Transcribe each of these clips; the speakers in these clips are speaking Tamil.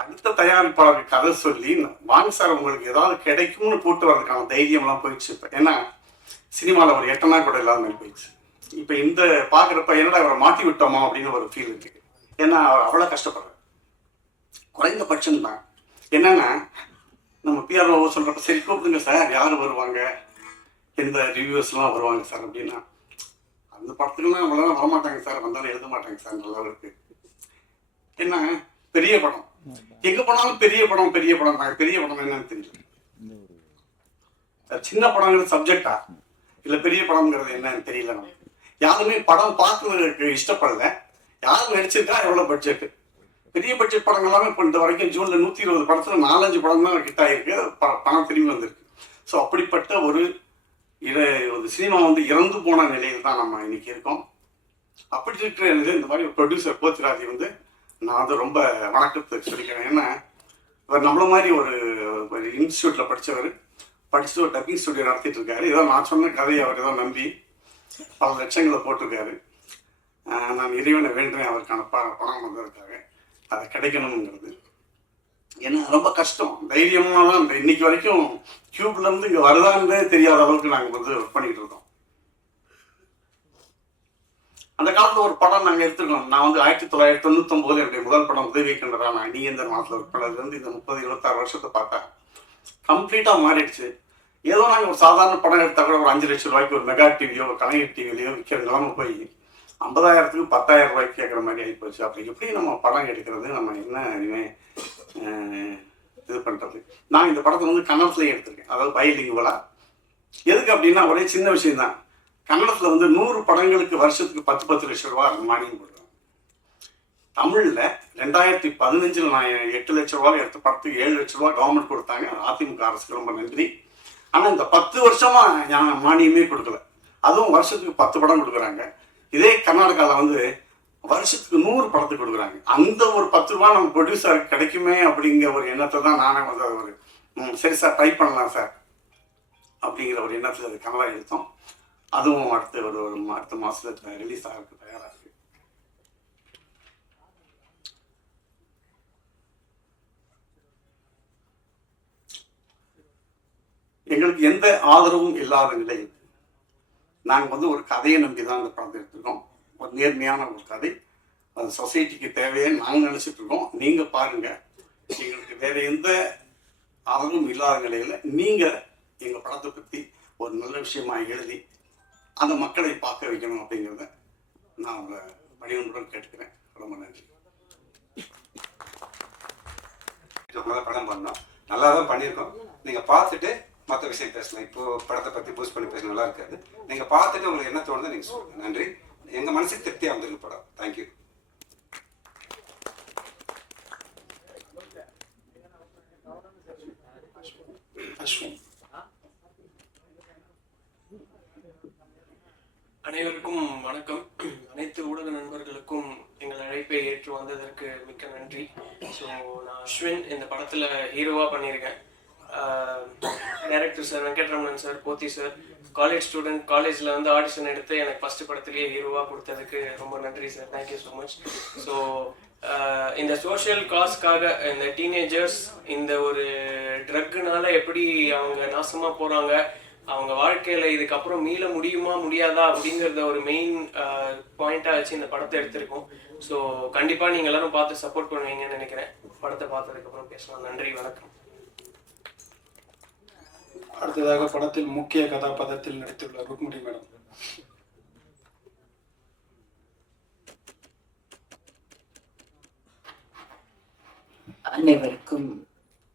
அடுத்த தயாரிப்பாளருக்கு கதை சொல்லி வாங்க சார் உங்களுக்கு ஏதாவது கிடைக்கும்னு கூட்டு வர்றதுக்கான தைரியம்லாம் போயிடுச்சு. இப்போ ஏன்னா சினிமாவில் ஒரு எட்டனா கூட இல்லாத மாதிரி போயிடுச்சு. இப்போ இந்த பார்க்குறப்ப என்னடா அவரை மாட்டி விட்டோமா அப்படின்னு ஒரு ஃபீல் இருக்கு. ஏன்னா அவர் அவ்வளோ கஷ்டப்படுறாரு. குறைந்தபட்சம் தான் என்னன்னா நம்ம பிஆர்ஓ சொல்கிறப்ப சரி கூப்பிடுங்க சார் யார் வருவாங்க, எந்த ரிவ்யூஸ்லாம் வருவாங்க சார் அப்படின்னா அந்த படத்துக்குலாம் அவ்வளோ வரமாட்டாங்க சார், வந்தாலும் எழுத மாட்டாங்க சார் நல்லா இருக்கு. என்ன பெரிய படம் எங்க போனாலும் பெரிய படம் பெரிய படம் தான். பெரிய படம் என்னன்னு தெரியல. சின்ன படங்கிறது சப்ஜெக்டா இல்ல பெரிய படம்ங்கிறது என்னன்னு தெரியல. நமக்கு யாருமே படம் பார்க்கறதுக்கு இஷ்டப்படல. யாரும் நடிச்சிருக்கா, எவ்வளவு பட்ஜெட், பெரிய பட்ஜெட் படங்கள் எல்லாமே இப்போ இந்த வரைக்கும் ஜூன்ல 120 படத்துல 4-5 படம் தான் ஹிட் ஆயிருக்கு, பணம் திரும்பி வந்திருக்கு. ஸோ அப்படிப்பட்ட ஒரு சினிமா வந்து இறந்து போன நிலையில் தான் நம்ம இன்னைக்கு இருக்கோம். அப்படி இருக்கிற இந்த மாதிரி ஒரு ப்ரொடியூசர் போத்திராஜி வந்து நான் வந்து ரொம்ப வணக்கத்தை சொல்லிக்கிறேன். ஏன்னா இவர் நம்மள மாதிரி ஒரு இன்ஸ்டியூட்ல படிச்சுட்டு ஒரு டப்பிங் ஸ்டுடியோ நடத்திட்டு இருக்காரு. ஏதோ நான் சொன்ன கதையை அவர் ஏதோ நம்பி பல லட்சங்களை போட்டிருக்காரு. நான் இறைவனை வேண்டுறேன் அவருக்கான பணம் வந்ததுக்காக அதை கிடைக்கணுங்கிறது. ஏன்னா ரொம்ப கஷ்டம். தைரியமாக தான் இந்த இன்னைக்கு வரைக்கும் கியூப்ல இருந்து இங்கே வருதான்னு தெரியாத அளவுக்கு நாங்கள் வந்து ஒர்க் பண்ணிட்டு இருக்கோம். அந்த காலத்தில் ஒரு படம் நாங்கள் எடுத்துருக்கோம். நான் வந்து 1999 என்னுடைய முதல் படம் உதவி கண்டரா நான் நீ இந்த மாதத்தில் ஒர்க் பண்ணது வந்து இந்த 30-26 வருஷத்தை பார்த்தா கம்ப்ளீட்டாக மாறிடுச்சு. ஏதோ நாங்கள் ஒரு சாதாரண படம் எடுத்தால் கூட ஒரு 5 லட்சம் ரூபாய்க்கு ஒரு மெகா டிவியோ ஒரு கலைஞர் டிவிலையோ விற்கிற நிலைமை போய் 50,000க்கு 10,000 ரூபாய்க்கு கேட்குற மாதிரி ஆகிப்போச்சு. அப்படி எப்படி நம்ம படம் எடுக்கிறது, நம்ம என்ன இனிமேல் இது பண்ணுறது. நான் இந்த படத்தை வந்து கன்னடத்துலேயே எடுத்திருக்கேன், அதாவது பைலிங்குவலா. எதுக்கு அப்படின்னா ஒரே சின்ன விஷயம்தான். கன்னடத்தில் வந்து 100 படங்களுக்கு வருஷத்துக்கு 10 லட்சம் ரூபா மானியம் கொடுக்குறாங்க. தமிழில் 2015 நான் 8 லட்சம் ரூபாய் எடுத்த படத்துக்கு 7 லட்சம் ரூபா கவர்மெண்ட் கொடுத்தாங்க. அதிமுக அரசுக்கு ரொம்ப நன்றி. ஆனால் இந்த 10 வருஷமா மானியமே கொடுக்கல. அதுவும் வருஷத்துக்கு 10 படம் கொடுக்குறாங்க. இதே கர்நாடகாவில் வந்து வருஷத்துக்கு 100 படத்துக்கு கொடுக்குறாங்க. அந்த ஒரு 10 ரூபா நம்ம ப்ரொடியூசருக்கு கிடைக்குமே அப்படிங்கிற ஒரு எண்ணத்தை தான் நானே வந்து ஒரு சரி சார் ட்ரை பண்ணலாம் சார் அப்படிங்கிற ஒரு எண்ணத்தில் அது கனடா எடுத்தோம். அதுவும் அடுத்த மாதத்தில் ரிலீஸ் ஆகிறதுக்கு தயாராக இருக்கு. எங்களுக்கு எந்த ஆதரவும் இல்லாத நிலையில் நாங்கள் வந்து ஒரு கதையை நம்பி தான் இந்த படத்தை எடுத்துருக்கோம். ஒரு நேர்மையான ஒரு கதை, அது சொசைட்டிக்கு தேவைன்னு நாங்கள் நினச்சிட்டு இருக்கோம். நீங்கள் பாருங்கள், எங்களுக்கு வேறு எந்த ஆதரவும் இல்லாத நிலையில் நீங்கள் எங்கள் படத்தை பற்றி ஒரு நல்ல விஷயமா எழுதி அந்த மக்களை பார்க்க வைக்கணும் அப்படிங்கிறத நான் உங்களை பணிவன்புடன் கேட்டுக்கிறேன். ரொம்ப நன்றி. படம் பண்ணோம், நல்லா தான் பண்ணியிருக்கோம். நீங்கள் பார்த்துட்டு மற்ற விஷயம் பேசலாம். இப்போ படத்தை பற்றி பூஸ்ட் பண்ணி பேச நல்லா இருக்காது. நீங்கள் பார்த்துட்டு உங்களுக்கு என்ன தோணுதோ நீங்கள் சொல்லுங்கள். நன்றி. எங்கள் மனசுக்கு திருப்தியாக வந்திருக்கு படம். தேங்க்யூ. அனைவருக்கும் வணக்கம். அனைத்து ஊடக நண்பர்களுக்கும் எங்கள் அழைப்பை ஏற்று வந்ததற்கு மிக்க நன்றி. ஸோ நான் அஸ்வின் இந்த படத்தில் ஹீரோவாக பண்ணியிருக்கேன். டைரக்டர் சார் வெங்கட்ரமணன் சார், போத்தி சார், காலேஜ் ஸ்டூடெண்ட், காலேஜில் வந்து ஆடிஷன் எடுத்து எனக்கு ஃபஸ்ட்டு படத்துலேயே ஹீரோவாக கொடுத்ததுக்கு ரொம்ப நன்றி sir. Thank you so much. So இந்த சோஷியல் காஸ்க்காக இந்த டீனேஜர்ஸ் இந்த ஒரு ட்ரக்குனால எப்படி அவங்க நாசமாக போகிறாங்க, அவங்க வாழ்க்கையில் இதுக்கப்புறம் மீள முடியுமா முடியாதா அப்படிங்கிறத ஒரு மெயின் பாயிண்ட்டாக வச்சு இந்த படத்தை எடுத்திருக்கோம். ஸோ கண்டிப்பாக நீங்கள் எல்லாரும் பார்த்து சப்போர்ட் பண்ணுவீங்கன்னு நினைக்கிறேன். படத்தை பார்த்ததுக்கப்புறம் பேசலாம். நன்றி, வணக்கம். அடுத்ததாக படத்தில் முக்கிய கதாபாத்திரத்தில் நடித்துள்ள ருக்மணி மேடம். அனைவருக்கும்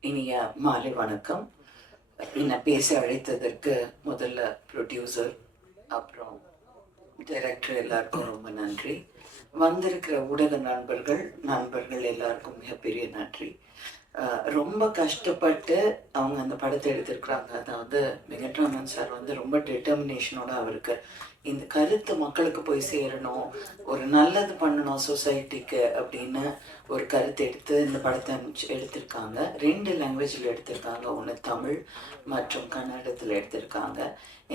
இனிய மாலை வணக்கம். என்னை பேச அழைத்ததற்கு முதல்ல ப்ரொடியூசர் அப்புறம் டைரக்டர் எல்லாருக்கும் ரொம்ப நன்றி. வந்திருக்கிற ஊடக நண்பர்கள் எல்லாருக்கும் மிகப்பெரிய நன்றி. ரொம்ப கஷ்டப்பட்டு அவங்க அந்த படத்தை எடுத்திருக்கிறாங்க. அதாவது வெங்கட்ராமன் சார் வந்து ரொம்ப டிட்டர்மினேஷனோட அவருக்கு இந்த கருத்து மக்களுக்கு போய் சேரணும், ஒரு நல்லது பண்ணணும் சொசைட்டிக்கு அப்படின்னு ஒரு கருத்து எடுத்து இந்த படத்தை எடுத்திருக்காங்க. 2 லாங்குவேஜில் எடுத்திருக்காங்க, ஒன்று தமிழ் மற்றும் கன்னடத்தில் எடுத்திருக்காங்க.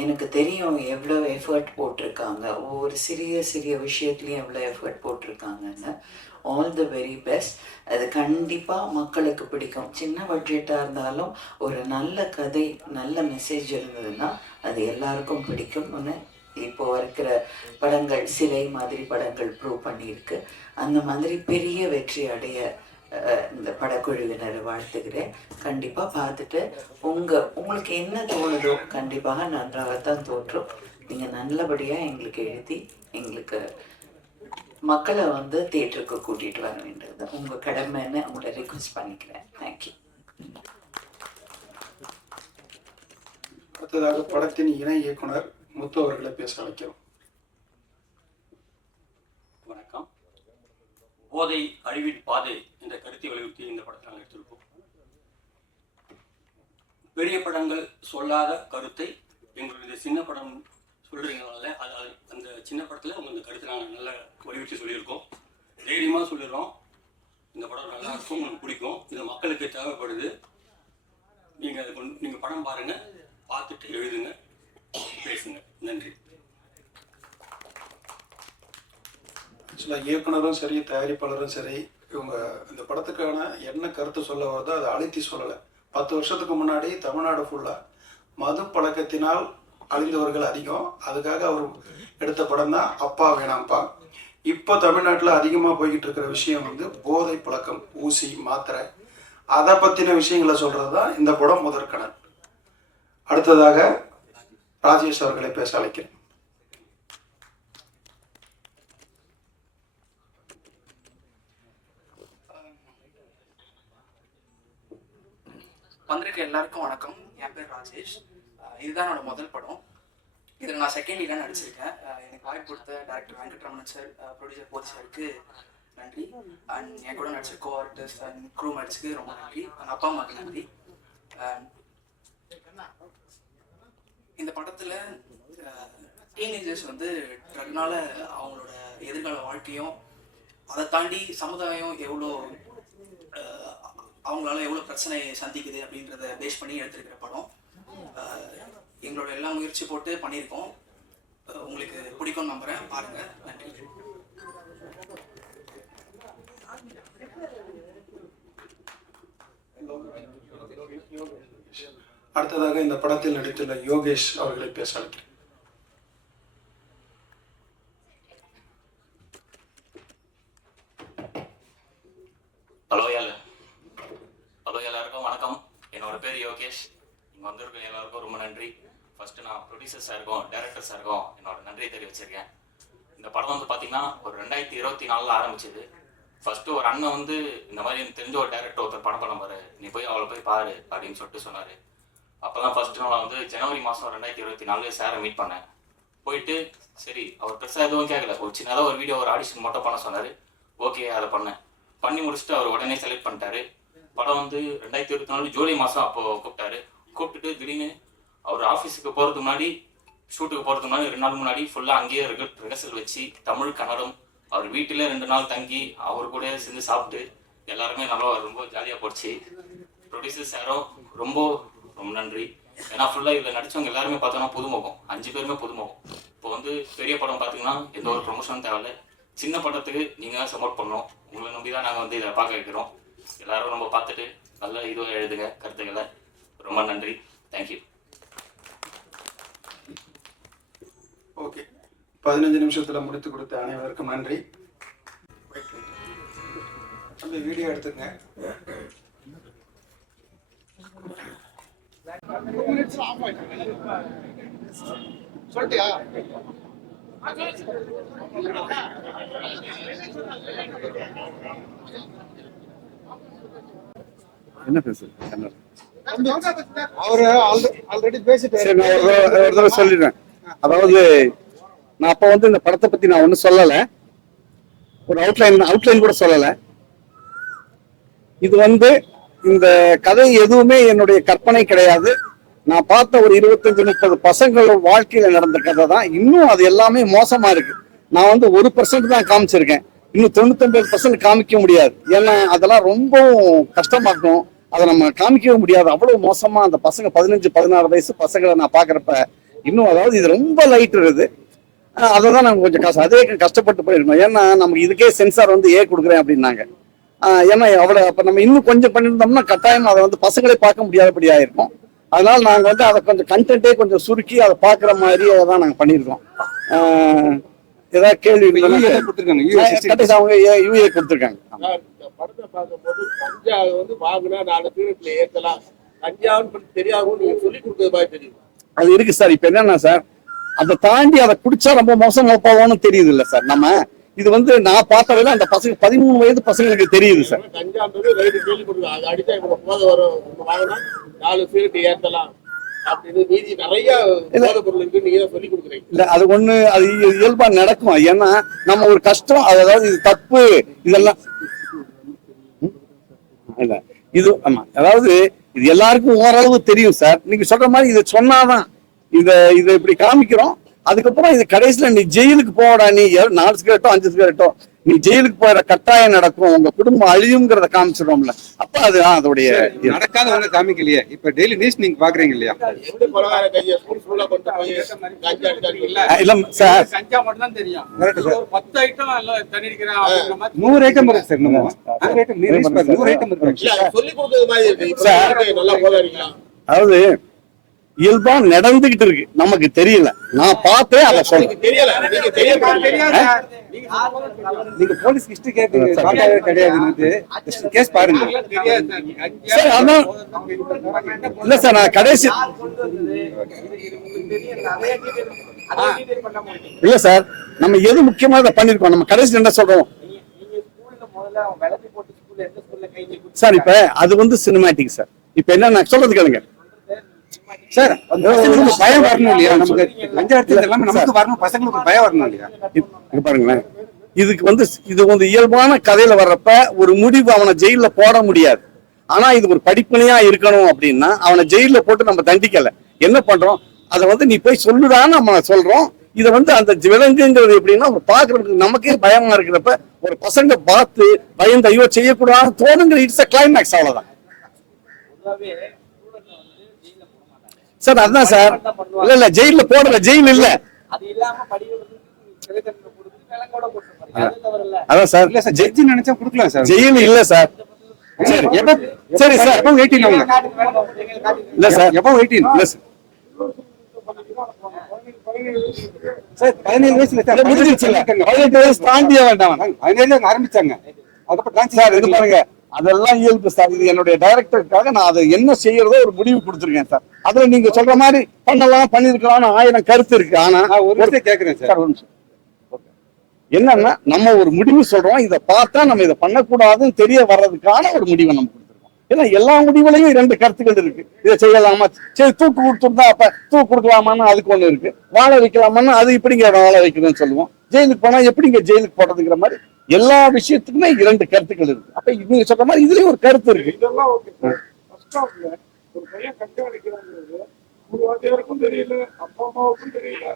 எனக்கு தெரியும் எவ்வளோ எஃபர்ட் போட்டிருக்காங்க, ஒவ்வொரு சிறிய விஷயத்துலையும் எவ்வளோ எஃபர்ட் போட்டிருக்காங்கன்னு. All the very best. அது கண்டிப்பாக மக்களுக்கு பிடிக்கும். சின்ன பட்ஜெட்டாக இருந்தாலும் ஒரு நல்ல கதை, நல்ல மெசேஜ் இருந்ததுன்னா அது எல்லாருக்கும் பிடிக்கும்னு இப்போ இருக்கிற படங்கள், சிலை மாதிரி படங்கள் ப்ரூவ் பண்ணியிருக்கு. அந்த மாதிரி பெரிய வெற்றி அடைய இந்த படக்குழுவினரை வாழ்த்துக்கிறேன். கண்டிப்பாக பார்த்துட்டு உங்களுக்கு என்ன தோணுதோ கண்டிப்பாக நன்றாகத்தான் தோற்றும். நீங்கள் நல்லபடியாக எங்களுக்கு எழுதி எங்களுக்கு மக்களை தியேட்டருக்கு கூட்டிகிட்டு வர வேண்டியது உங்கள் கடமைன்னு உங்களை ரிக்வெஸ்ட் பண்ணிக்கிறேன். தேங்க்யூ. அடுத்ததாக படத்தின் இணை இயக்குனர் முத்து அவர்களை பேச அழைக்கிறோம். வணக்கம். போதை அழிவின் பாதை என்ற கருத்தை வலியுறுத்தி இந்த படத்தை நாங்கள் எடுத்திருக்கோம். பெரிய படங்கள் சொல்லாத கருத்தை எங்களுடைய சின்ன படம் சொல்றீங்கனால அது அந்த சின்ன படத்தில் உங்க இந்த கருத்தை நாங்கள் நல்லா வலியுறுத்தி சொல்லியிருக்கோம். தைரியமாக சொல்லிடுறோம். இந்த படம் நல்லா இருக்கும், உங்களுக்கு பிடிக்கும், இது மக்களுக்கு தேவைப்படுது. நீங்கள் படம் பாருங்க, பார்த்துட்டு எழுதுங்க, பேசுங்க. நன்றி. ஆக்சுவலாக இயக்குனரும் சரி, தயாரிப்பாளரும் சரி, இவங்க இந்த படத்துக்கான என்ன கருத்து சொல்ல வருதோ அதை அழுத்தி சொல்லலை. 10 வருஷத்துக்கு முன்னாடி தமிழ்நாடு ஃபுல்லாக மது பழக்கத்தினால் அழிந்தவர்கள் அதிகம். அதுக்காக அவர் எடுத்த படம் தான் அப்பா வேணாம்ப்பா. இப்போ தமிழ்நாட்டில் அதிகமாக போய்கிட்டு இருக்கிற விஷயம் போதை பழக்கம், ஊசி, மாத்திரை, அதை பற்றின விஷயங்களை சொல்கிறது தான் இந்த படம் முதற்கணல். அடுத்ததாக ராஜேஷ் அவர்களை பேச அழைக்கிறேன். வந்திருக்க எல்லாருக்கும் வணக்கம். என் பேர் ராஜேஷ். இதுதான் என்னோட முதல் படம். இதில் நான் செகண்ட் லீடாக நடிச்சிருக்கேன். எனக்கு வாய்ப்பு கொடுத்த டைரக்டர் வெங்கட்ரமணன் சார், ப்ரொடியூசர் போதி சாருக்கு நன்றி. அண்ட் என் கூட நடிச்ச கோ ஆர்டிஸ்ட் அண்ட் க்ரூ மேட்ஸ்க்கு ரொம்ப நன்றி. எங்கள் அப்பா அம்மாவுக்கு நன்றி. இந்த படத்தில் டீனேஜர்ஸ் ட்ரக்னால அவங்களோட எதிர்கால வாழ்க்கையும், அதை தாண்டி சமுதாயம் எவ்வளோ அவங்களால எவ்வளோ பிரச்சனை சந்திக்குது அப்படின்றத பேஸ் பண்ணி எடுத்துருக்கிற படம். எங்களோட எல்லா முயற்சி போட்டு பண்ணியிருக்கோம். உங்களுக்கு பிடிக்கும்னு நம்புகிறேன். பாருங்கள். நன்றி. அடுத்ததாக இந்த படத்தில் நடித்துள்ள யோகேஷ் அவர்களை பேச அழைக்கிறேன். ஹலோ எல்லாருக்கும் வணக்கம். என்னோட பேர் யோகேஷ். இங்கே வந்திருக்க எல்லாருக்கும் ரொம்ப நன்றி. ஃபர்ஸ்ட் நான் ப்ரொடியூசர் சாருக்கும் டைரக்டர் சாருக்கும் என்னோட நன்றி தெரிவிச்சிருக்கேன். இந்த படம் பார்த்தீங்கன்னா ஒரு 2024 ஆரம்பிச்சது. ஃபர்ஸ்ட் ஒரு அண்ணன் இந்த மாதிரி எனக்கு தெரிஞ்ச ஒரு டைரக்டர் ஒருத்தர் படம் பண்ண பாரு, நீ போய் அவளை போய் பாரு அப்படின்னு சொல்லிட்டு சொன்னார். அப்போ தான் ஃபர்ஸ்ட் நான் ஜனவரி மாதம் 2024 சாரை மீட் பண்ணேன். போயிட்டு சரி அவர் பெருசாக எதுவும் கேட்கல, ஒரு சின்னதாக ஒரு வீடியோ, ஒரு ஆடிஷன் மட்டும் பண்ண சொன்னார். ஓகே, அதை பண்ணி முடிச்சுட்டு அவர் உடனே செலக்ட் பண்ணிட்டாரு. படம் 2024 ஜூலை மாதம் அப்போது கூப்பிட்டுட்டு திடீர்னு அவர் ஆஃபீஸுக்கு போகிறதுக்கு முன்னாடி, ஷூட்டுக்கு போகிறதுக்கு முன்னாடி 2 நாள் முன்னாடி ஃபுல்லாக அங்கேயே ரிஹர்சல் வச்சு தமிழ் கன்னடம் அவர் வீட்டில் 2 நாள் தங்கி அவர் கூட சேர்ந்து சாப்பிட்டு எல்லாருமே நல்லா ரொம்ப ஜாலியாக போச்சு. ப்ரொடியூசர் சாரும் ரொம்ப ரொம்ப நன்றி. ஏன்னா ஃபுல்லாக இதில் நடித்தவங்க எல்லாருமே பார்த்தோன்னா புதுமுகம், 5 பேருமே புதுமுகம். இப்போ பெரிய படம் பார்த்தீங்கன்னா எந்த ஒரு ப்ரொமோஷனும் தேவையில்லை. சின்ன படத்துக்கு நீங்கள் தான் சப்போர்ட் பண்ணோம். உங்களை நம்பி தான் நாங்கள் இதை பார்க்க வைக்கிறோம். எல்லாரும் நம்ம பார்த்துட்டு நல்லா இதுவாக எழுதுங்க கருத்துக்களை. ரொம்ப நன்றி. தேங்க்யூ. ஓகே, 15 நிமிஷத்தில் முடித்து கொடுத்த அனைவருக்கும் நன்றி. நம்ம வீடியோ எடுத்துங்க. சொல்லிட்டியா? என்ன பேசு? அவரு ஆல்ரெடி பேசிட்டு சரி, நான் ஒரு தடவை சொல்லிடுறேன். அதாவது நான் அப்போ இந்த படத்தை பத்தி நான் ஒன்றும் சொல்லலை, ஒரு அவுட்லைன் கூட சொல்லலை. இது இந்த கதை எதுவுமே என்னுடைய கற்பனை கிடையாது. நான் பார்த்த ஒரு 25-30 பசங்களோட வாழ்க்கையில நடந்த கதை தான். இன்னும் அது எல்லாமே மோசமா இருக்கு. நான் 1% தான் காமிச்சிருக்கேன். இன்னும் 99% காமிக்க முடியாது. ஏன்னா அதெல்லாம் ரொம்பவும் கஷ்டமாக்கும். அதை நம்ம காமிக்கவே முடியாது. அவ்வளவு மோசமா அந்த பசங்க 15-16 வயசு பசங்களை நான் பாக்குறப்ப இன்னும், அதாவது இது ரொம்ப லைட் இருக்குது. அதை தான் நாங்கள் கொஞ்சம் அதே கஷ்டப்பட்டு போயிருக்கோம். ஏன்னா நமக்கு இதுக்கே சென்சார் வந்து கொடுக்குறேன் அப்படின்னாங்க. ஏன்னா அவ்வளோ அப்போ நம்ம இன்னும் கொஞ்சம் பண்ணியிருந்தோம்னா கட்டாயம் அதை வந்து பசங்களே பார்க்க முடியாதபடி ஆயிருக்கும். அதனால நாங்கள் வந்து அதை கொஞ்சம் கண்டென்ட்டே கொஞ்சம் சுருக்கி அதை பார்க்குற மாதிரி தான் நாங்கள் பண்ணியிருக்கோம். ஏதாவது கேள்வி கொடுத்துருக்காங்க, அவங்க யூஏ கொடுத்துருக்காங்க. படத்தை பார்க்கும்போது கஞ்சாவை வந்து வாங்கினா 4 பீரியட்ல ஏற்றலாம், கஞ்சாவுன்னு தெரியாதுன்னு நீங்க சொல்லி கொடுக்குறது மாதிரி தெரியும். அது இருக்கு சார். இப்ப என்னன்னா சார், அதை தாண்டி அதை குடிச்சா ரொம்ப மோசமா போவோம்னு தெரியுது இல்ல சார். நம்ம இது வந்து நான் பார்த்தவரை அந்த பசங்க 13 வயது பசங்களுக்கு தெரியுது சார். கஞ்சான்றது ரைட்டு கேள்வி கொடுக்குறோம், அது அடிச்சா இவ்வளவு போதை வரும், வாங்கினா 4 பீரியட் ஏற்றலாம் அப்படின்னு நீதி நிறைய போதை பொருள் இருக்கு, நீங்க தான் சொல்லி கொடுக்குறீங்க. இல்ல அது ஒண்ணு, அது இயல்பா நடக்கும். ஏன்னா நம்ம ஒரு கஷ்டம், அதாவது இது தப்பு இதெல்லாம் இல்ல இது ஆமா, அதாவது இது எல்லாருக்கும் ஓரளவு தெரியும் சார். நீங்க சொல்ற மாதிரி இதை சொன்னாதான் இதை இப்படி காமிக்கிறோம். அதுக்கப்புறம் இது கடைசியில நீ ஜெயிலுக்கு போடா, நீ 4 சிகரெட்டோ 5 சிகரெட்டோ நீ ஜெயிலுக்கு போற கட்டாயம் நடக்கும், உங்க குடும்பம் அழியுங்கிறத காமிச்சிடும்ல. அப்ப அது அதோடைய நடக்காத ஒண்ணு காமிக்கலையே. இப்ப டெய்லி நியூஸ் நீங்க பாக்குறீங்க இல்லையா? எப்படி கொலகார கையை ஸ்கூல் கொண்டு போய் கஞ்சா அடிச்சாருல்ல, இல்ல சார், கஞ்சா மட்டும் தான் தெரியும். ஒரு 10 ஐட்டம் தண்ணி அடிக்கிறான், 100 ஐட்டம் இருக்கு சார். 100 ஐட்டம் இருக்கு. சொல்லி கொடுக்கறது மாதிரி இருக்கு. நல்லா போதா இருக்கலாம். அதாவது இயல்பா நடந்துகிட்டு இருக்கு, நமக்கு தெரியல. நான் பார்த்தேன், அதை சொல்றேன். தெரியல, நீங்க தெரியாது. நீங்க போலீஸ் ஹிஸ்டரி கேட்பீங்க கிடையாது, கேஸ் பாருங்க. சார் அதான் இல்ல சார், நான் கடைசி இல்ல சார், நம்ம எது முக்கியமா இதை பண்ணிருக்கோம். நம்ம கடைசி என்ன சொல்றோம் சார்? இப்ப அது வந்து சினிமேட்டிக் சார். இப்ப என்ன நான் சொல்றது கேளுங்க சார். பயம் வரணும் இல்லையா? நமக்கு லஞ்சம் எடுத்தது எல்லாமே நமக்கு வரணும், பசங்களுக்கு பயம் வரணும் இல்லையா? பாருங்களேன், இதுக்கு வந்து இது வந்து இயல்பான கதையில வர்றப்ப ஒரு முடிவு அவனை ஜெயில போட முடியாது. ஆனா இது ஒரு படிப்பனையா இருக்கணும் அப்படின்னா அவனை ஜெயில போட்டு நம்ம தண்டிக்கல. என்ன பண்றோம், அதை வந்து நீ போய் சொல்லுதான்னு நம்ம சொல்றோம். இதை வந்து அந்த விலங்குங்கிறது எப்படின்னா ஒரு பாக்குறதுக்கு நமக்கே பயமா இருக்கிறப்ப ஒரு பசங்க பார்த்து பயந்து ஐயோ செய்யக்கூடாது தோணுங்கிற இட்ஸ் அ கிளைமேக்ஸ். அவ்வளவுதான் சார். அதுதான் சார். இல்ல ஜெயில போடல, ஜெயில் இல்ல. அதான் சார், ஜட்ஜி நினைச்சா கொடுக்கலாம் சார், ஜெயில் இல்ல சார். சரி சரி சார், எப்போ 18 இல்ல சார், எப்போ 18 இல்ல சார். 17 வயசுல சார் முடிஞ்சிருச்சு. 18 வயசு தாண்டிய வேண்டாம், 17 ஆரம்பிச்சாங்க. அதுக்கப்புறம் சார் இது பாருங்க, அதெல்லாம் இயல்பு சார். இது என்னுடைய டைரக்டருக்காக நான் அதை என்ன செய்யறதோ ஒரு முடிவு கொடுத்துருக்கேன் சார். அதுல நீங்க சொல்ற மாதிரி பண்ணலாம், பண்ணிருக்கலாம்னு 1000 கருத்து இருக்கு. ஆனா ஒரு விஷயம் கேட்கிறேன் சார். என்னன்னா நம்ம ஒரு முடிவு சொல்றோம், இதை பார்த்தா நம்ம இதை பண்ணக்கூடாதுன்னு தெரிய வர்றதுக்கான ஒரு முடிவை நம்ம கொடுத்துருக்கோம். ஏன்னா எல்லா முடிவுலையும் 2 கருத்துக்கள் இருக்கு. இதை செய்யலாமா, சரி தூக்கு கொடுத்துருந்தா அப்ப தூக்கு கொடுக்கலாமான்னு அதுக்கு ஒண்ணு இருக்கு, வாழ வைக்கலாமான்னு அது எப்படிங்க வாழ வைக்கணும்னு சொல்லுவோம், ஜெயிலுக்கு போனா எப்படிங்க ஜெயிலுக்கு போடுறதுங்கிற மாதிரி எல்லா விஷயத்துக்குமே 2 கருத்துக்கள் இருக்கு. அப்ப நீங்க சொல்ற மாதிரி இதுலயும் ஒரு கருத்து இருக்கு. இதெல்லாம் ஓகே. ஒரு பையன் கஞ்சா அடிக்கிறாங்கிறது ஒரு வாத்தியாருக்கும் தெரியல, அப்பா அம்மாவுக்கும் தெரியல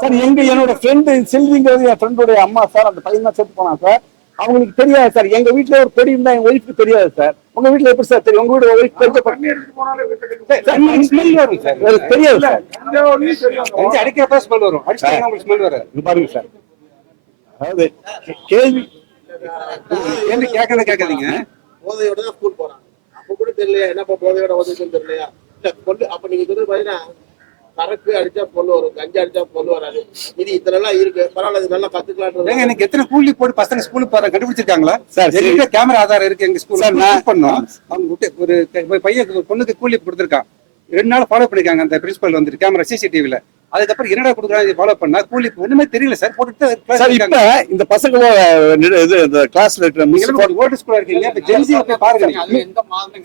சார். என்னோட ஃப்ரெண்டு செல்விங்கிறது என் ஃப்ரெண்டுடைய அம்மா சார். அந்த பையன் தான் செத்து போனான் சார். அவங்களுக்கு தெரியாது சார். எங்க வீட்டுல ஒரு கொடி இருந்தா எங்க ஒய்ஃபுக்கு தெரியாது சார். உங்க வீட்டுல எப்படி சார் தெரியும்? உங்க வீடு ஒய்ஃப் தெரியாது சார். அடிக்கிறப்ப ஸ்மெல் வரும், அடிச்சா உங்களுக்கு ஸ்மெல் வராது. பாருங்க சார், அதாவது கேள்வி கேட்காதீங்க. போதையோட தான் ஸ்கூல் போறான், அப்ப கூட தெரியலையா என்னப்பா போதையோட வந்துச்சுன்னு தெரியலையா? இல்ல கொண்டு அப்ப நீங்க சொல்றது பாத்தீங்கன்னா சரக்கு அடிச்சா பொண்ணு வரும், கஞ்சா அடிச்சா பொண்ணு வராது. இது இதெல்லாம் இருக்கு, பரவாயில்ல, இது நல்லா கத்துக்கலாம். எனக்கு எத்தனை கூலி போட்டு பசங்க ஸ்கூலுக்கு போற கண்டுபிடிச்சிருக்காங்களா சார்? கேமரா ஆதாரம் இருக்கு எங்க ஸ்கூல்ல. பண்ணோம், அவங்க ஒரு பையன் பையனுக்கு கூலி கொடுத்துருக்கான். 2 நாள் ஃபாலோ பண்ணிருக்காங்க அந்த பிரின்சிபல் வந்துட்டு கேமரா சிசிடிவில. அதுக்கப்புறம் என்னடா கொடுக்குறாங்க ஃபாலோ பண்ணா கூலி ஒண்ணுமே தெரியல சார். போட்டுட்டு இப்ப இந்த பசங்களோட இந்த கிளாஸ்ல இருக்கிற ஓட்டு ஸ்கூல்ல இருக்கீங்க, இப்ப ஜென்சி போய் பாருங்க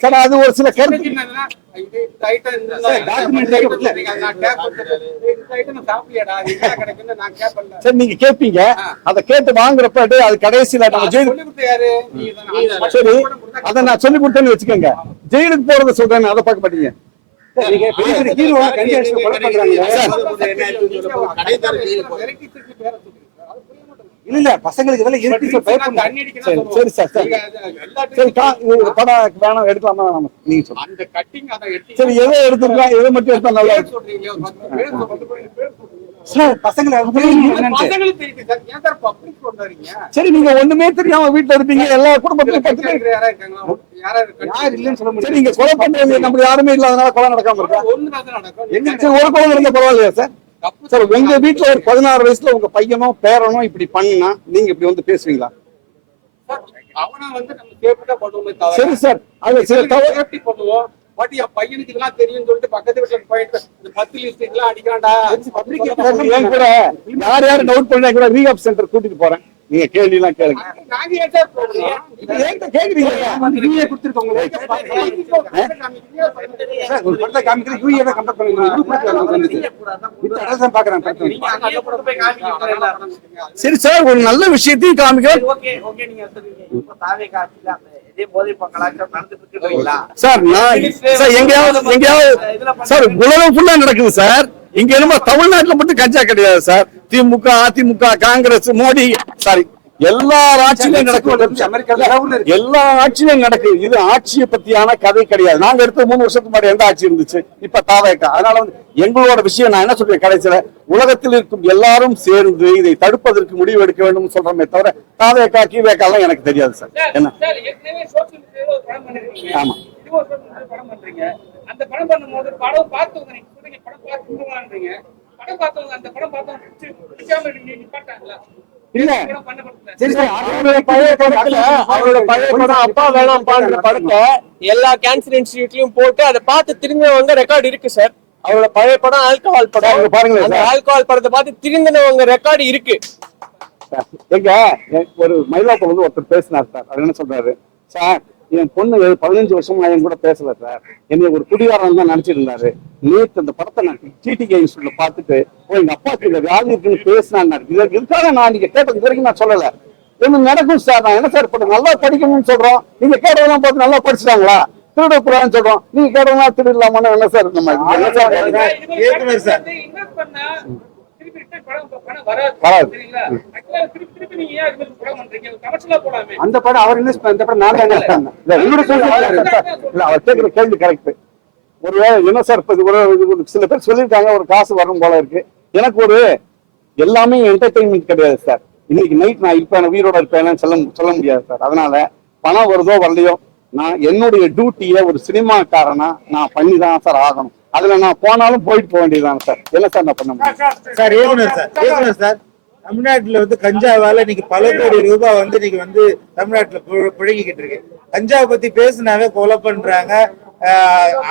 சார். அது ஒரு சில கருத்து சார் நீங்க கேட்பீங்க. அதை கேட்டு வாங்குறப்ப அது கடைசியில நம்ம சரி அதை நான் சொல்லி கொடுத்தேன்னு வச்சுக்கோங்க, ஜெயிலுக்கு போறதை சொல்றேன், அதை பார்க்க மாட்டீங்க. இல்ல பசங்களுக்கு இதெல்லாம் சரி சார், சரி படம் வேணாம் எடுக்கலாமா வேணாமா நீங்க சொல்லுங்க. சரி எதை எடுத்துருக்கலாம், எதை மட்டும் எடுத்தா நல்லா இருக்கும். சார் பசங்களை சரி, நீங்க ஒண்ணுமே தெரியாம வீட்டுல இருப்பீங்க, எல்லா குடும்பத்திலும் சரி, நீங்க கொலை பண்றது நம்ம யாருமே இல்லாதனால கொலை நடக்காம இருக்கா? சரி, ஒரு கொலை நடந்த பரவாயில்லையா சார்? சார், உங்க வீட்டுல ஒரு 16 வயசுல உங்க பையனோ பேரனோ இப்படி பண்ணா நீங்க இப்படி வந்து பேசுவீங்களா? சரி சார், அது சில பண்ணுவோம். பட் என் பையனுக்கு இதெல்லாம் தெரியும் சொல்லிட்டு பக்கத்து வீட்டுல போயிட்டு 10 லிஸ்ட் இதெல்லாம் அடிக்காண்டா. கூட யார் யாரும் டவுட் பண்ணா கூட ரீஹாப் சென்டர் கூட்டிட்டு போறேன், நீங்க கேள்வி எல்லாம் கேளுங்க. நாங்க ஏன் சார் போறோம்? கேக்குறீங்க நீங்க கொடுத்துருக்கோங்க சார், ஒரு படத்தை காமிக்கிற யூஏ தான் கம்பேர் பண்ணுங்க. பாக்குறேன். சரி சார், ஒரு நல்ல விஷயத்தையும் காமிக்கிறேன் சார். சார் எங்கேயாவது சார் உலகம் ஃபுல்லா நடக்குது சார். இங்க என்னமோ தமிழ்நாட்டுல மட்டும் கஞ்சா கிடையாது சார். திமுக, அதிமுக, காங்கிரஸ், மோடி, சாரி எல்லா ஆட்சியிலும் நடக்குது. எல்லா ஆட்சியிலும் நடக்குது. இது ஆட்சியை பத்தியான கதை கிடையாது. நாங்க எடுத்த 3 வருஷத்துக்கு முன்னாடி எந்த ஆட்சி இருந்துச்சு? இப்ப தாவேக்கா. அதனால வந்து எங்களோட விஷயம் நான் என்ன சொல்றேன், கடைசியில உலகத்தில் இருக்கும் எல்லாரும் சேர்ந்து இதை தடுப்பதற்கு முடிவு எடுக்க வேண்டும் சொல்றமே தவிர தாவேக்கா கீவேக்கா எல்லாம் எனக்கு தெரியாது சார். என்ன ஆமா அந்த படம் பண்ணும்போது படம் பார்த்தவங்க இல்ல சரி சார், அவரோட பழைய படம் அப்பா வேணாம் பாடுற படத்தை எல்லா கேன்சர் இன்ஸ்டிடியூட்லயும் போட்டு அதை பார்த்து திரும்பினவங்க ரெக்கார்டு இருக்கு சார். அவரோட பழைய படம் ஆல்கஹால் படம் பாருங்க, அந்த ஆல்கஹால் படத்தை பார்த்து திரும்பினவங்க ரெக்கார்டு இருக்கு. எங்க ஒரு மயிலாப்பூர் வந்து ஒருத்தர் பேசினார் சார். அவர் என்ன சொல்றாரு, சார் என் பொண்ணு 15 வருஷமா என் கூட பேசல சார், என்னை ஒரு குடிகாரன் தான் நினைச்சிட்டு இருந்தாரு. நேற்று அந்த படத்தை நான் டிடிகே இன்ஸ்டியூட்ல பார்த்துட்டு எங்க அப்பாவுக்கு இந்த வியாதி இருக்குன்னு பேசினாரு. இதுக்காக நான் நீங்க கேட்டது இது வரைக்கும் நான் சொல்லல. என்ன நடக்கும் சார், நான் என்ன சார் பண்ண நல்லா படிக்கணும்னு சொல்றோம், நீங்க கேட்டதெல்லாம் பார்த்து நல்லா படிச்சுட்டாங்களா? திருடக்கூடாதுன்னு சொல்றோம், நீங்க கேட்டதெல்லாம் திருடலாமான்னு என்ன சார் நம்ம சார் சார் அந்த படம் அவர் இந்த படம் நான் அவர் கேட்கிற கேள்வி கரெக்ட். ஒரு என்ன சார் ஒரு சில பேர் சொல்லியிருக்காங்க ஒரு காசு வரும் போல இருக்கு. எனக்கு ஒரு எல்லாமே என்டர்டைன்மெண்ட் கிடையாது சார். இன்னைக்கு நைட் நான் இருப்பேன், உயிரோட இருப்பேன் சொல்ல முடியாது சார். அதனால பணம் வருதோ வரலையோ நான் என்னுடைய டியூட்டியை ஒரு சினிமாக்காரனா நான் பண்ணிதான் சார் ஆகணும். அதுல நான் போனாலும் போயிட்டு போக வேண்டியதுதான் சார். என்ன சார் நான் பண்ண முடியும் சார்? இயக்குனர் சார், தமிழ்நாட்டுல வந்து கஞ்சாவால இன்னைக்கு பல கோடி ரூபாய் வந்து இன்னைக்கு வந்து தமிழ்நாட்டுல புழங்கிக்கிட்டு இருக்கு. கஞ்சாவை பத்தி பேசினாவே கொலை பண்றாங்க,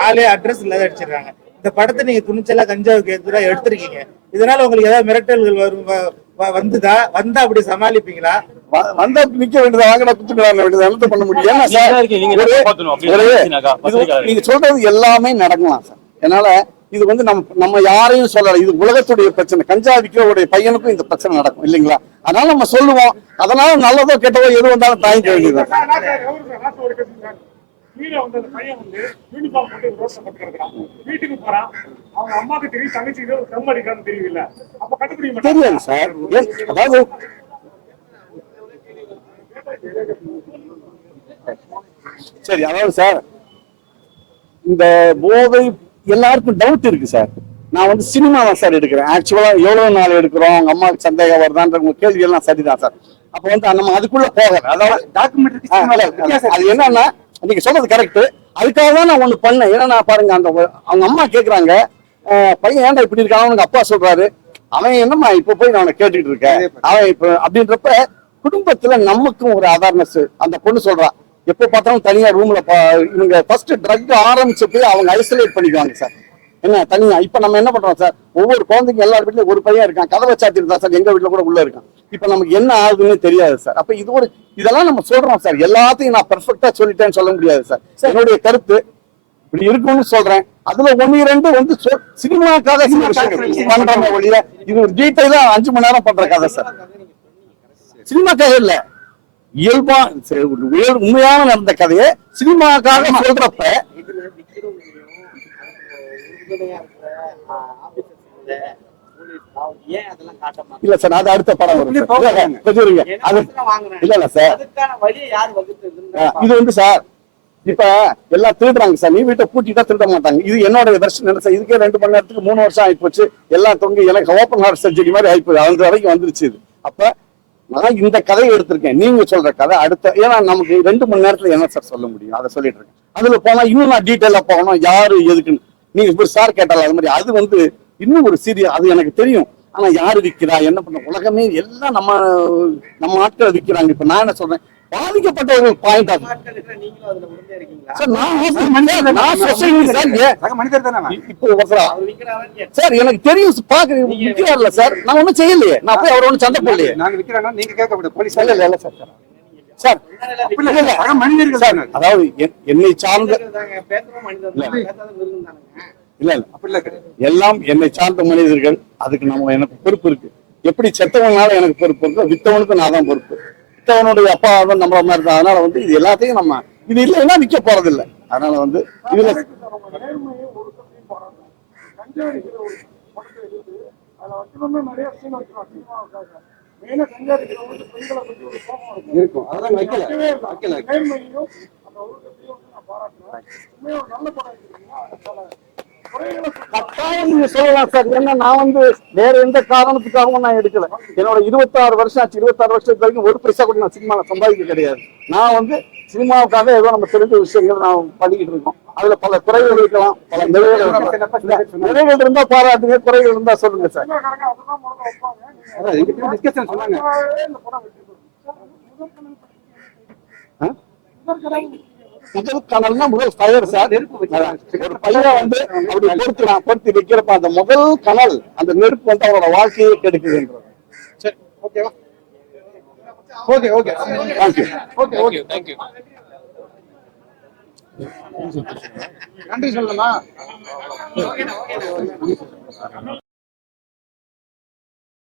ஆளே அட்ரஸ் இல்லாத அடிச்சிடுறாங்க. இந்த படத்தை நீங்க துணிச்சலா கஞ்சாவுக்கு எதிராக எடுத்திருக்கீங்க. இதனால உங்களுக்கு ஏதாவது மிரட்டல்கள் வந்தா அப்படி சமாளிப்பீங்களா? வந்தா நிக்க வேண்டியது, வாங்கடா குத்துக்கிறாங்க வேண்டியது பண்ண முடியும். நீங்க சொல்றது எல்லாமே நடக்கலாம் சார். அதனால இது வந்து நம்ம யாரையும் சொல்லல, இது உலகத்துடைய பிரச்சனை. கஞ்சா விற்கிறவருடைய பையனுக்கும் இந்த பிரச்சனை நடக்கும் இல்லைங்களா? அதனால நம்ம சொல்லுவோம். அதனால நல்லதோ கெட்டதோ எது வந்தாலும் தாங்கிக்க வேண்டியது. வீட்டுக்கு போறான், அவங்க அம்மாக்கு தெரியும், தங்கச்சி தம் அடிக்கான்னு தெரியல, அப்ப கண்டுபிடிக்க தெரியாது சார். அதாவது சரி, அதாவது சார் இந்த போதை எல்லாருக்கும் டவுட் இருக்கு சார். நான் வந்து சினிமா தான் சார் எடுக்கிறேன். ஆக்சுவலா எவ்வளவு நாள் எடுக்கிறோம், அவங்க அம்மாவுக்கு சந்தேகம் வருதான்ற கேள்வி எல்லாம் சரிதான் சார். அப்ப வந்து நம்ம அதுக்குள்ள போகல. அதாவது டாக்குமெண்ட்ரி அது என்னன்னா நீங்க சொல்றது கரெக்ட். அதுக்காக தான் நான் ஒண்ணு பண்ணேன். ஏன்னா நான் பாருங்க, அவங்க அம்மா கேக்குறாங்க, பையன் ஏன்டா இப்படி இருக்கான், அவனுக்கு அப்பா சொல்றாரு, அவன் என்னம்மா இப்ப போய் நான் கேட்டுட்டு இருக்கேன் அவன் இப்ப அப்படின்றப்ப குடும்பத்துல நமக்கும் ஒரு அவேர்னஸ். அந்த பொண்ணு சொல்றா, எப்ப பார்த்தாலும் தனியா ரூம்ல இவங்க ஃபர்ஸ்ட் ட்ரக் ஆரம்பிச்சப்போ அவங்க ஐசோலேட் பண்ணிக்குவாங்க சார். என்ன தனியா இப்ப நம்ம என்ன பண்றோம் சார், ஒவ்வொரு குழந்தைங்க எல்லார் வீட்லயும் ஒரு பையன் இருக்கான், கதவை சாத்திட்டு தான் சார் எங்க வீட்டுல கூட உள்ள இருக்கான். இப்ப நமக்கு என்ன ஆகுதுன்னு தெரியாது சார். அப்ப இது இதெல்லாம் நம்ம சொல்றோம் சார். எல்லாத்தையும் நான் பெர்ஃபெக்டா சொல்லிட்டேன்னு சொல்ல முடியாது சார். என்னுடைய கருத்து இப்படி இருக்கும்னு சொல்றேன். அதுல 1-2 வந்து சினிமாக்காக பண்றாங்க ஒழிய இது ஒரு டீட்டெயிலா 5 மணி நேரம் பண்ற கதை சார். சினிமாக்காக இல்ல, இயல்பா உண்மையான நடந்த கதையை சினிமாக்காக சொல்றப்ப இல்ல சார், அது அடுத்த படம் வரும். இல்ல சார், இது வந்து சார் இப்ப எல்லாம் திருடுறாங்க சார். நீ வீட்டை பூட்டிட்டா திருட மாட்டாங்க. இது என்னோட வெர்ஷன் என்ன சார். இதுக்கே 2 மணி நேரத்துக்கு 3 வருஷம் ஆயிப்போச்சு. எல்லாம் தொங்கி எனக்கு ஓப்பன் ஹார்ட் சர்ஜரி மாதிரி ஆயிப்போச்சு. அந்த வரைக்கும் வந்துருச்சு இது. அப்ப நான் இந்த கதையை எடுத்திருக்கேன். நீங்க சொல்ற கதை அடுத்த, ஏன்னா நமக்கு 2 மணி நேரத்துல என்ன சார் சொல்ல முடியும், அதை சொல்லிட்டு இருக்கேன். அதுல போனா இன்னும் நான் டீட்டெயிலா போகணும், யாரு எதுக்குன்னு. நீங்க ஒரு சார் கேட்டால அது மாதிரி அது வந்து இன்னும் ஒரு சீரியஸ், அது எனக்கு தெரியும். ஆனா யாரு விற்கிறா, என்ன பண்ண, உலகமே எல்லாம் நம்ம ஆட்களை விற்கிறாங்க. இப்ப நான் என்ன சொல்றேன், பாதிக்கப்பட்டவர்கள் பாயிண்ட் ஆஃப் சார், மனிதர் தானே இப்போ சார் எனக்கு தெரியும் விற்கிறார்ல சார். நான் ஒண்ணும் செய்யலையே, நான் போய் அவர் ஒன்றும் சண்டை போடலையே. நாங்க விற்கிறாங்க, நீங்க கேட்கக்கூடாது. போலீஸ் இல்ல சார் சார் மனிதர்கள் சார். அதாவது என்னை சார்ந்த இல்ல எல்லாம் என்னை சார்ந்த மனிதர்கள். அதுக்கு எனக்கு பொறுப்பு இருக்கு. எப்படி செத்தவனால எனக்கு பொறுப்பு இருக்கு, வித்தவனுக்கும் நான் தான் பொறுப்பு. வித்தவனுடைய அப்பா வந்து நம்மள மாதிரி தான். அதனால வந்து இது எல்லாத்தையும் நம்ம இது இல்லைன்னா விற்க போறது இல்லை. அதனால வந்து இதுல இருக்கும். அதெல்லாம் வைக்கல. கட்டாயம் நீங்க சொல்லலாம் சார். ஏன்னா நான் வந்து வேற எந்த காரணத்துக்காகவும் நான் எடுக்கல. என்னோட 26 வருஷம் ஆச்சு. 26 வருஷத்துக்கு வரைக்கும் ஒரு பைசா கூட நான் சினிமாவில் சம்பாதிக்க கிடையாது. நான் வந்து சினிமாவுக்காக ஏதோ நம்ம தெரிஞ்ச விஷயங்கள் நான் பண்ணிக்கிட்டு இருக்கோம். அதுல பல குறைகள் இருக்கலாம், பல நிறைகள் இருந்தா பாராட்டுங்க, குறைகள் இருந்தா சொல்லுங்க சார். டிஸ்கஷன் சொன்னாங்க. முதல் கனல்னா முதல் ஃபயர் சார். ஒரு பையனை வந்து அப்படி பொறுத்து வைக்கிறப்ப அந்த முதல் கனல், அந்த நெருப்பு வந்து அவரோட வாழ்க்கையை கெடுக்குதுன்றது. சரி, ஓகேவா? தேங்க்யூ. நன்றி சொல்லணுமா?